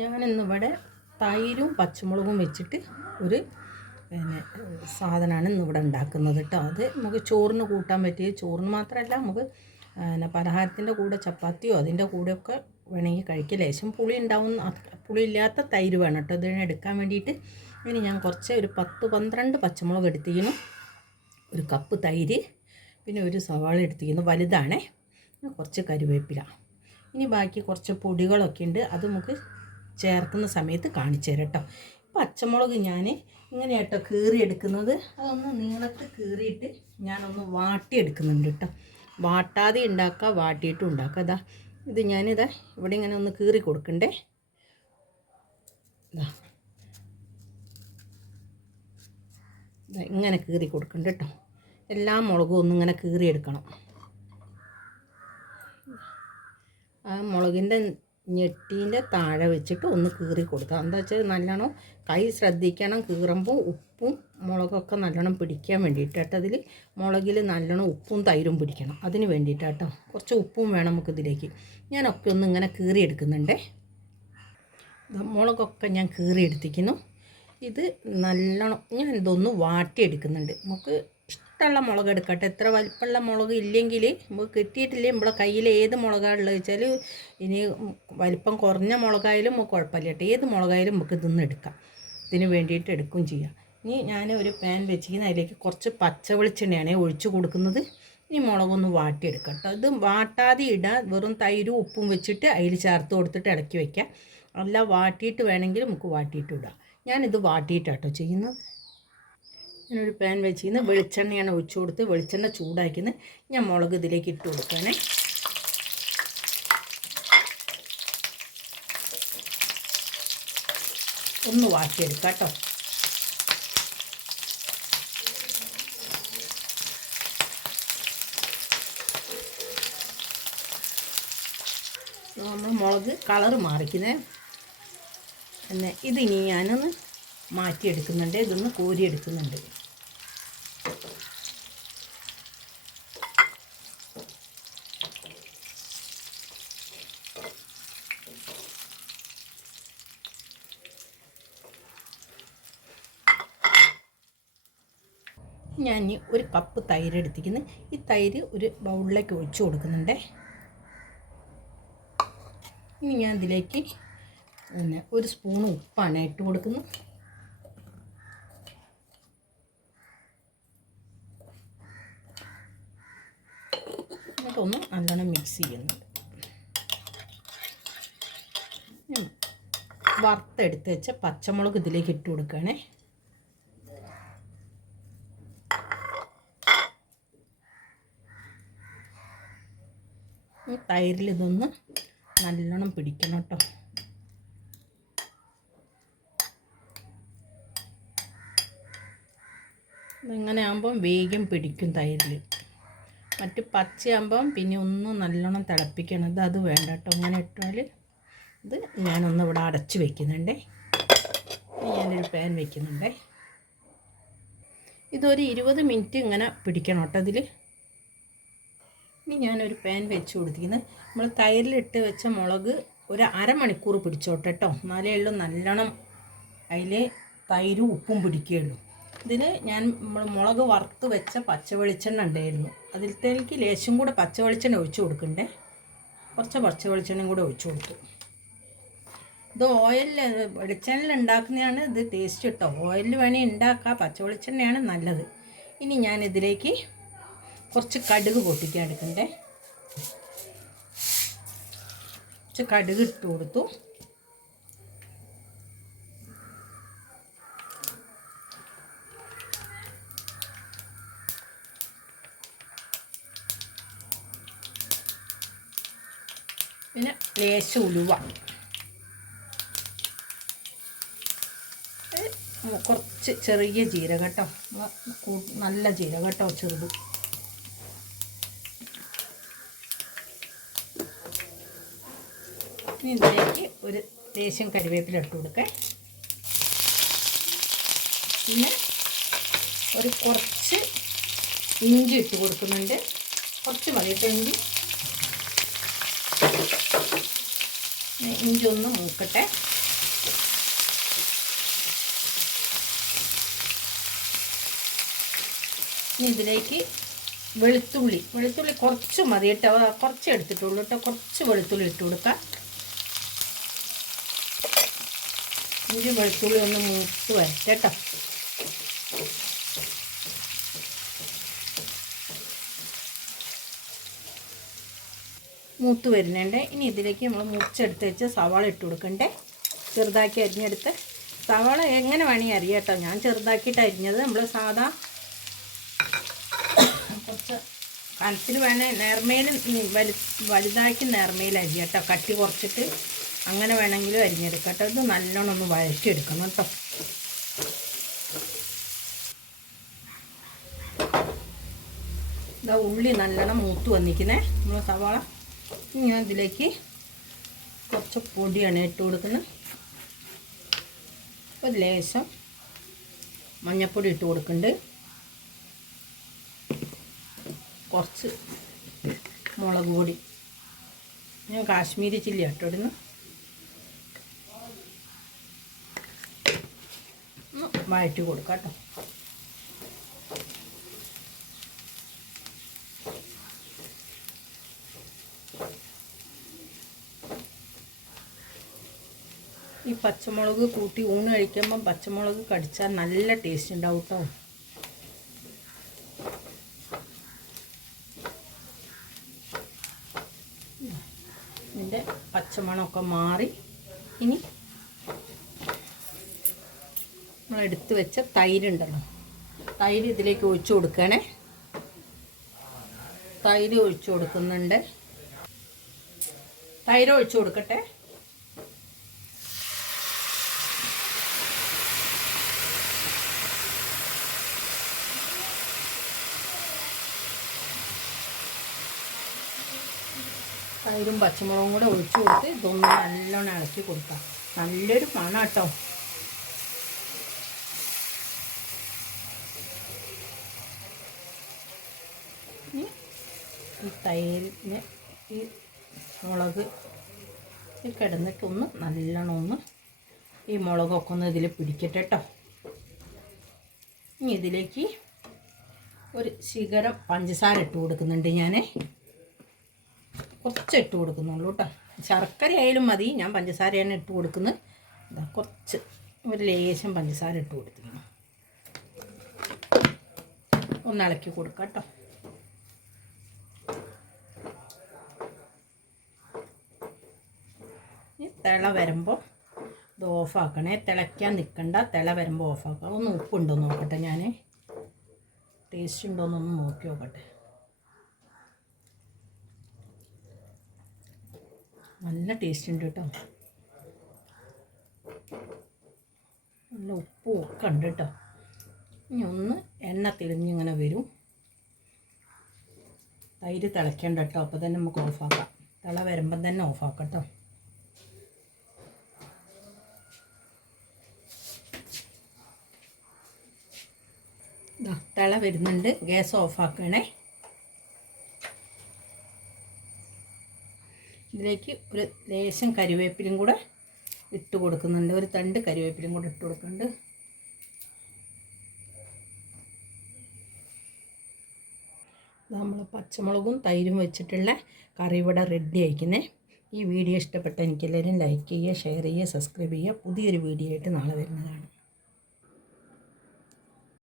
ഞാനിന്നിവിടെ തൈരും പച്ചമുളകും വെച്ചിട്ട് ഒരു പിന്നെ സാധനമാണ് ഇന്നിവിടെ ഉണ്ടാക്കുന്നത് കേട്ടോ. അത് നമുക്ക് ചോറിന് കൂട്ടാൻ പറ്റിയ ചോറിന് മാത്രമല്ല നമുക്ക് പിന്നെ പലഹാരത്തിന്റെ കൂടെ ചപ്പാത്തിയോ അതിന്റെ കൂടെയൊക്കെ വേണമെങ്കിൽ കഴിക്കുക ലേശം പുളി ഉണ്ടാവുന്ന പുളി ഇല്ലാത്ത തൈര് വേണം കേട്ടോ. ഇതിനെ എടുക്കാൻ വേണ്ടിയിട്ട് ഇനി ഞാൻ കുറച്ച് ഒരു പത്ത് പന്ത്രണ്ട് പച്ചമുളക് എടുത്തിരുന്നു ഒരു കപ്പ് തൈര് പിന്നെ ഒരു സവാള എടുത്തിരുന്നു വലുതാണേ. കുറച്ച് കരുവേപ്പില ഇനി ബാക്കി കുറച്ച് പൊടികളൊക്കെ ഉണ്ട്. അത് നമുക്ക് ചേർക്കുന്ന സമയത്ത് കാണിച്ചു തരാം കേട്ടോ. പച്ചമുളക് ഞാൻ ഇങ്ങനെ കേട്ടോ കീറിയെടുക്കുന്നത്. അതൊന്ന് നീളത്ത് കീറിയിട്ട് ഞാനൊന്ന് വാട്ടിയെടുക്കുന്നുണ്ട് കേട്ടോ. വാട്ടാതെ ഉണ്ടാക്കുക വാട്ടിയിട്ടും ഉണ്ടാക്കുക. അതാ ഇത് ഞാനിതാ ഇവിടെ ഇങ്ങനെ ഒന്ന് കീറി കൊടുക്കണ്ടേ? ഇങ്ങനെ കീറി കൊടുക്കണ്ട കേട്ടോ. എല്ലാ മുളകും ഒന്നും ഇങ്ങനെ കീറിയെടുക്കണം. ആ മുളകിന്റെ ഞെട്ടീന്റെ താഴെ വെച്ചിട്ട് ഒന്ന് കീറി കൊടുക്കുക എന്താ വെച്ചാൽ നല്ലോണം കൈ ശ്രദ്ധിക്കണം കീറുമ്പോൾ ഉപ്പും മുളകൊക്കെ നല്ലോണം പിടിക്കാൻ വേണ്ടിയിട്ട് കേട്ടോ അതിൽ മുളകിൽ നല്ലോണം ഉപ്പും തൈരും പിടിക്കണം അതിന് വേണ്ടിയിട്ടാട്ടോ. കുറച്ച് ഉപ്പും വേണം നമുക്ക് ഇതിലേക്ക് ഞാനൊക്കെ ഒന്ന് ഇങ്ങനെ കീറി എടുക്കുന്നുണ്ടേ മുളകൊക്കെ ഞാൻ കീറി എടുത്തിരിക്കുന്നു ഇത് നല്ലോണം ഞാൻ ഇതൊന്ന് വാട്ടിയെടുക്കുന്നുണ്ട്. നമുക്ക് ഇഷ്ടമുള്ള മുളക് എടുക്കട്ടെ. എത്ര വലിപ്പമുള്ള മുളക് ഇല്ലെങ്കിൽ നമുക്ക് കിട്ടിയിട്ടില്ലേ? നമ്മളെ കയ്യിൽ ഏത് മുളകാണ് ഉള്ളത് വെച്ചാൽ ഇനി വലിപ്പം കുറഞ്ഞ മുളകായാലും നമുക്ക് കുഴപ്പമില്ല കേട്ടോ. ഏത് മുളകായാലും നമുക്ക് ഇതൊന്നും എടുക്കാം. ഇതിന് വേണ്ടിയിട്ട് എടുക്കുകയും ചെയ്യാം. ഇനി ഞാൻ ഒരു പാൻ വെച്ചിരിക്കുന്ന അതിലേക്ക് കുറച്ച് പച്ച വെളിച്ചെണ്ണയാണ് ഒഴിച്ച് കൊടുക്കുന്നത്. ഇനി മുളകൊന്ന് വാട്ടിയെടുക്കാം കേട്ടോ. ഇത് വാട്ടാതെ ഇടാം. വെറും തൈരും ഉപ്പും വെച്ചിട്ട് അതിൽ ചേർത്ത് കൊടുത്തിട്ട് ഇളക്കി വയ്ക്കാം അല്ല വാട്ടിയിട്ട് വേണമെങ്കിൽ നമുക്ക് വാട്ടിയിട്ട് ഇടാം. ഞാനിത് വാട്ടിയിട്ടാട്ടോ ചെയ്യുന്നത്. ഞാനൊരു പാൻ വെച്ചിരുന്ന് വെളിച്ചെണ്ണയാണ് ഒഴിച്ചു കൊടുത്ത് വെളിച്ചെണ്ണ ചൂടാക്കിന്ന് ഞാൻ മുളക് ഇതിലേക്ക് ഇട്ട് കൊടുക്കാനേ ഒന്ന് വാട്ടിയെടുക്കാം കേട്ടോ. മുളക് കളറ് മാറിക്കുന്നേ. പിന്നെ ഇതിനി ഞാനൊന്ന് മാറ്റിയെടുക്കുന്നുണ്ട്. ഇതൊന്ന് കോരിയെടുക്കുന്നുണ്ട്. ഞാൻ ഒരു കപ്പ് തൈര് എടുത്തിരിക്കുന്നു. ഈ തൈര് ഒരു ബൗളിലേക്ക് ഒഴിച്ചു കൊടുക്കുന്നുണ്ടേ. ഇനി ഞാൻ ഇതിലേക്ക് പിന്നെ ഒരു സ്പൂൺ ഉപ്പാണ് ഇട്ട് കൊടുക്കുന്നത് എന്നിട്ടൊന്ന് നല്ലോണം മിക്സ് ചെയ്യുന്നുണ്ട്. വറുത്തെടുത്ത് വെച്ച പച്ചമുളക് ഇതിലേക്ക് ഇട്ട് കൊടുക്കുകയാണേ. തൈരിൽ ഇതൊന്ന് നല്ലോണം പിടിക്കണം കേട്ടോ. ഇങ്ങനെ ആകുമ്പം വേഗം പിടിക്കും തൈരിൽ. മറ്റ് പച്ചയാകുമ്പം പിന്നെ ഒന്നും നല്ലോണം തിളപ്പിക്കണം. ഇത് അത് വേണ്ട കേട്ടോ. അങ്ങനെ ഇട്ടാൽ ഇത് ഞാനൊന്ന് ഇവിടെ അടച്ച് വെക്കുന്നുണ്ടേ. ഇനി ഞാനൊരു പാൻ വെക്കുന്നുണ്ടേ. ഇതൊരു ഇരുപത് മിനിറ്റ് ഇങ്ങനെ പിടിക്കണം കേട്ടോ ഇതിൽ ഇനി ഞാനൊരു പാൻ വെച്ച് കൊടുത്തിരിക്കുന്നത് നമ്മൾ തൈരിലിട്ട് വെച്ച മുളക് ഒരു അരമണിക്കൂർ പിടിച്ചോട്ടെ കേട്ടോ. എന്നാലേ ഉള്ളൂ നല്ലോണം അതിൽ തൈരും ഉപ്പും പിടിക്കുകയുള്ളൂ. ഇതിൽ ഞാൻ നമ്മൾ മുളക് വറുത്ത് വെച്ച പച്ച വെളിച്ചെണ്ണ ഉണ്ടായിരുന്നു. അതിലത്തേക്ക് ലേശം കൂടെ പച്ച വെളിച്ചെണ്ണ ഒഴിച്ചു കൊടുക്കണ്ടേ? കുറച്ച് പച്ച വെളിച്ചെണ്ണയും കൂടെ ഒഴിച്ചു കൊടുത്തു. ഇത് ഓയിലിൽ വെളിച്ചെണ്ണയിൽ ഉണ്ടാക്കുന്നതാണ് ഇത് ടേസ്റ്റ് കിട്ടും. ഓയിലിൽ വേണമെങ്കിൽ ഉണ്ടാക്കാം. പച്ച വെളിച്ചെണ്ണയാണ് നല്ലത്. ഇനി ഞാൻ ഇതിലേക്ക് കുറച്ച് കടുക് പൊട്ടിക്കാൻ എടുക്കണ്ടേ? കുറച്ച് കടുക് ഇട്ട് കൊടുത്തു. പിന്നെ ലേശം ഉലുവ. കുറച്ച് ചെറിയ ജീരകം കേട്ടോ നല്ല ജീരകട്ടോ കേട്ടോ ചെറുത്. ഇനി ഇതിലേക്ക് ഒരു ലേശം കരിവേപ്പില ഇട്ട് കൊടുക്കേ. പിന്നെ ഒരു കുറച്ച് ഇഞ്ചി ഇട്ട് കൊടുക്കുന്നുണ്ട്. കുറച്ച് മതി കേട്ടോ ഇഞ്ചി. ഇഞ്ചി ഒന്ന് മൂക്കട്ടെ. ഇനി ഇതിലേക്ക് വെളുത്തുള്ളി. വെളുത്തുള്ളി കുറച്ച് മതി കേട്ടോ. കുറച്ച് എടുത്തിട്ടുള്ളൂ കേട്ടോ. കുറച്ച് വെളുത്തുള്ളി ഇട്ട് കൊടുക്കാം. ഇഞ്ചി വെളുത്തുള്ളി ഒന്ന് മൂത്ത് വരട്ടെ കേട്ടോ. മൂത്ത് വരുന്നുണ്ട്. ഇനി ഇതിലേക്ക് നമ്മൾ മുറിച്ചെടുത്ത് വെച്ച് സവാള ഇട്ട് കൊടുക്കണ്ടേ? ചെറുതാക്കി അരിഞ്ഞെടുത്ത്. സവാള എങ്ങനെ വേണമെങ്കിൽ അറിയാട്ടോ ഞാൻ ചെറുതാക്കിയിട്ട് അരിഞ്ഞത് നമ്മൾ സാധാ കുറച്ച് കനത്തിൽ വേണേൽ നേർമയിൽ വലു വലുതാക്കി നേർമയിൽ അരിയാം കേട്ടോ. കുറച്ചിട്ട് അങ്ങനെ വേണമെങ്കിലും അരിഞ്ഞെടുക്കാം കേട്ടോ. ഇത് നല്ലോണം ഒന്ന് വഴറ്റിയെടുക്കണം കേട്ടോ. ഇതാ ഉള്ളി നല്ലോണം മൂത്ത് വന്നിരിക്കുന്നേ. നമ്മൾ സവാള ഇനി ഞാൻ ഇതിലേക്ക് കുറച്ച് പൊടിയാണ് ഇട്ട് കൊടുക്കുന്നത്. ഒരു ലേശം മഞ്ഞൾപ്പൊടി ഇട്ട് കൊടുക്കുന്നുണ്ട്. കുറച്ച് മുളക് പൊടി. ഞാൻ കാശ്മീരി ചില്ലി ഇട്ട് ഇടുന്നു. വഴറ്റി കൊടുക്കാം കേട്ടോ. പച്ചമുളക് കൂട്ടി ഊണ് കഴിക്കുമ്പം പച്ചമുളക് കടിച്ചാൽ നല്ല ടേസ്റ്റ് ഉണ്ടാവും കേട്ടോ ഇതിന്റെ പച്ചമണമൊക്കെ മാറി. ഇനി നമ്മൾ എടുത്തു വെച്ച തൈരുണ്ടല്ലോ തൈര് ഇതിലേക്ക് ഒഴിച്ചു കൊടുക്കണേ. തൈര് ഒഴിച്ചു കൊടുക്കുന്നുണ്ട്. തൈര് ഒഴിച്ചു കൊടുക്കട്ടെ. തൈരും പച്ചമുളകും കൂടെ ഒഴിച്ചു കൊടുത്ത് ഇതൊന്ന് നല്ലോണം ഇളക്കി കൊടുക്കാം. നല്ലൊരു മണം കേട്ടോ ഈ തൈരിന് ഈ മുളക് കിടന്നിട്ടൊന്ന് നല്ലോണം ഒന്ന് ഈ മുളകൊക്കെ ഒന്ന് ഇതിൽ പിടിക്കട്ടെ കേട്ടോ ഇനി ഇതിലേക്ക് ഒരു ശിഖരം പഞ്ചസാര ഇട്ട് കൊടുക്കുന്നുണ്ട് ഞാൻ കുറച്ച് ഇട്ട് കൊടുക്കുന്നുള്ളൂ കേട്ടോ. ശർക്കര ആയാലും മതി. ഞാൻ പഞ്ചസാരയാണ് ഇട്ട് കൊടുക്കുന്നത്. കുറച്ച് ഒരു ലേശം പഞ്ചസാര ഇട്ട് കൊടുത്തിരുന്നു. ഒന്ന് ഇളക്കി കൊടുക്കാം കേട്ടോ. തിള വരുമ്പോൾ ഇത് ഓഫാക്കണേ. തിളയ്ക്കാൻ നിൽക്കണ്ട തിള വരുമ്പോൾ ഓഫാക്കാം. ഒന്ന് ഉപ്പുണ്ടോ നോക്കട്ടെ ഞാൻ ടേസ്റ്റ് ഉണ്ടോ എന്നൊന്ന് നോക്കി നോക്കട്ടെ. നല്ല ടേസ്റ്റ് ഉണ്ട് കേട്ടോ നല്ല ഉപ്പും ഒക്കെ ഉണ്ട് കേട്ടോ ഇനി ഒന്ന് എണ്ണ തെളിഞ്ഞിങ്ങനെ വരും. തൈര് തിളയ്ക്കണ്ട കേട്ടോ അപ്പോൾ തന്നെ നമുക്ക് ഓഫാക്കാം തിള വരുമ്പം തന്നെ ഓഫാക്കാം കേട്ടോ തിള വരുന്നുണ്ട്. ഗ്യാസ് ഓഫാക്കണേ ഇതിലേക്ക് ഒരു ലേശം കരിവേപ്പിലും കൂടെ ഇട്ട് കൊടുക്കുന്നുണ്ട്. ഒരു തണ്ട് കരിവേപ്പിലും കൂടെ ഇട്ട് കൊടുക്കുന്നുണ്ട്. നമ്മൾ പച്ചമുളകും തൈരും വെച്ചിട്ടുള്ള കറി ഇവിടെ റെഡി ആയിക്കുന്നേ. ഈ വീഡിയോ ഇഷ്ടപ്പെട്ട എനിക്കെല്ലാവരും ലൈക്ക് ചെയ്യുക ഷെയർ ചെയ്യുക സബ്സ്ക്രൈബ് ചെയ്യുക. പുതിയൊരു വീഡിയോ ആയിട്ട് നാളെ വരുന്നതാണ്.